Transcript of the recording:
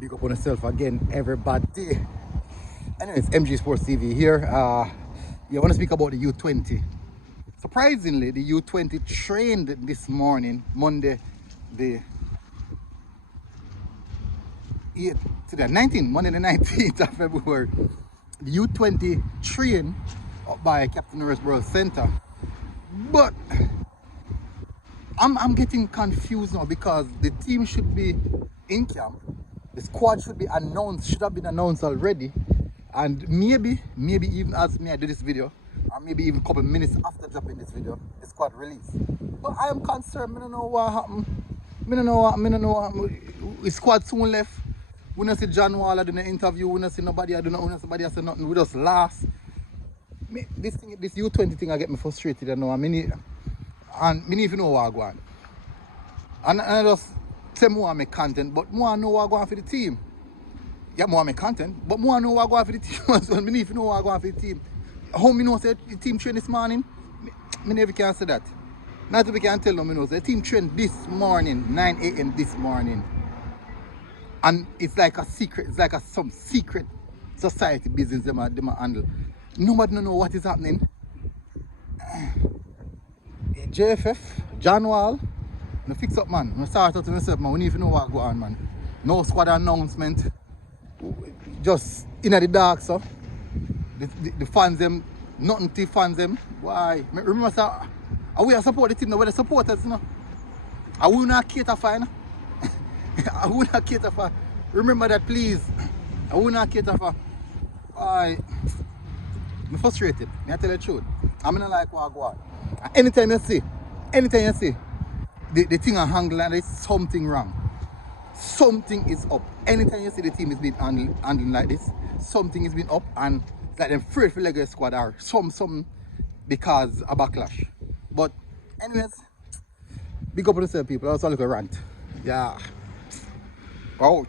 Big up on yourself again, everybody. Anyways, MG Sports TV here. I want to speak about the U20. Surprisingly, the U20 trained this morning, Monday, the 19th of February. The U20 trained up by Captain Norrisborough Center. But I'm getting confused now because the team should be in camp. The squad should have been announced already. And maybe even as me I do this video, or maybe even a couple minutes after dropping this video, the squad release. But I am concerned. I don't know what happened. I don't know what happened. The squad soon left. We don't see John Wall doing an interview. We don't see nobody. I don't know. Somebody say nothing. We just last. This U20 thing I get me frustrated. I know. And me even know what Gwaan. And I just say more make content, but more know what Gwaan for the team. Yeah, more make content, but more know what Gwaan for the team as well. Me even know what Gwaan for the team. How me know say the team train this morning? Me never can say that. Not that we can tell them me know. The team trained this morning, 9 a.m. this morning. And it's like a secret, it's like some secret society business them handle. Nobody know what is happening. JFF, John Wall, no fix up man. No start out to myself man. We need to know what go on man. No squad announcement. Just in the dark so. The fans them, nothing to fans them. Why? Remember sir, we are support the team, we're the supporters, you know. I will not cater for, you know? I will not cater for. Remember that please. I will not cater for. I'm frustrated. I tell you the truth. I'm not like what go on. Anytime you see the thing are handled and there's something wrong. Something is up. Anytime you see the team is being handling like this, something is being up and it's like them afraid for Lego squad or something because a backlash. But anyways, big up on yourself people. Also look a rant. Yeah. Out.